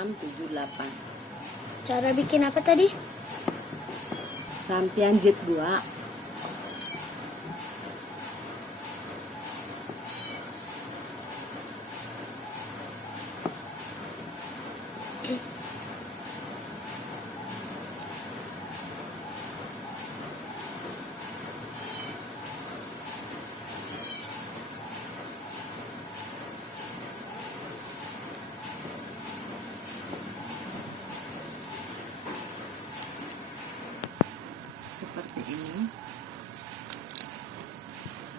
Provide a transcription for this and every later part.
6, 7, 8. Cara bikin apa tadi? Sampian jit 2. Seperti ini,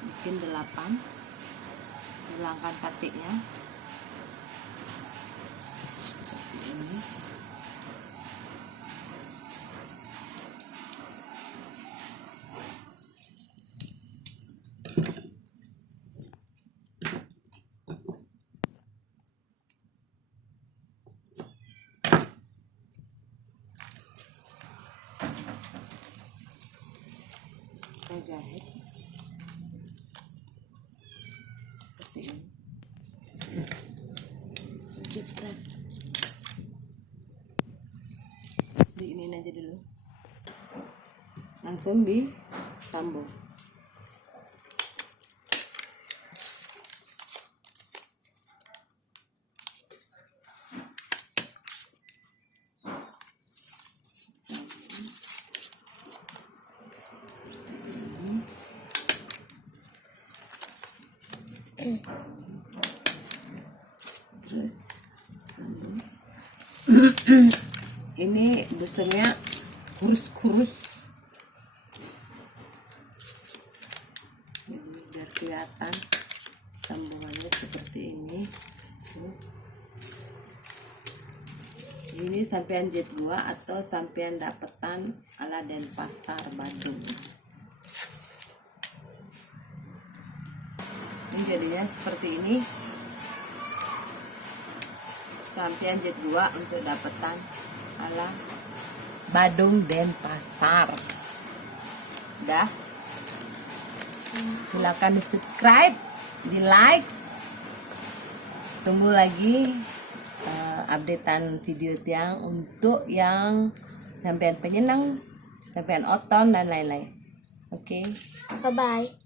bikin 8, hilangkan katiknya seperti ini. Kita jahit seperti ini. Jepret. Diinin aja dulu. Langsung disambung. Terus ini busanya kurus-kurus, jadi biar kelihatan sambungannya seperti ini. Ini sampean jit 2 atau sampean dapetan ala Denpasar Bandung. Ini jadinya seperti ini. Sampian jit 2 untuk dapetan ala Badung Denpasar. Udah. Silakan di subscribe, di likes. Tunggu lagi updatean video tiang untuk yang sampean penyenang, sampean oton dan lain-lain. Oke. Bye bye.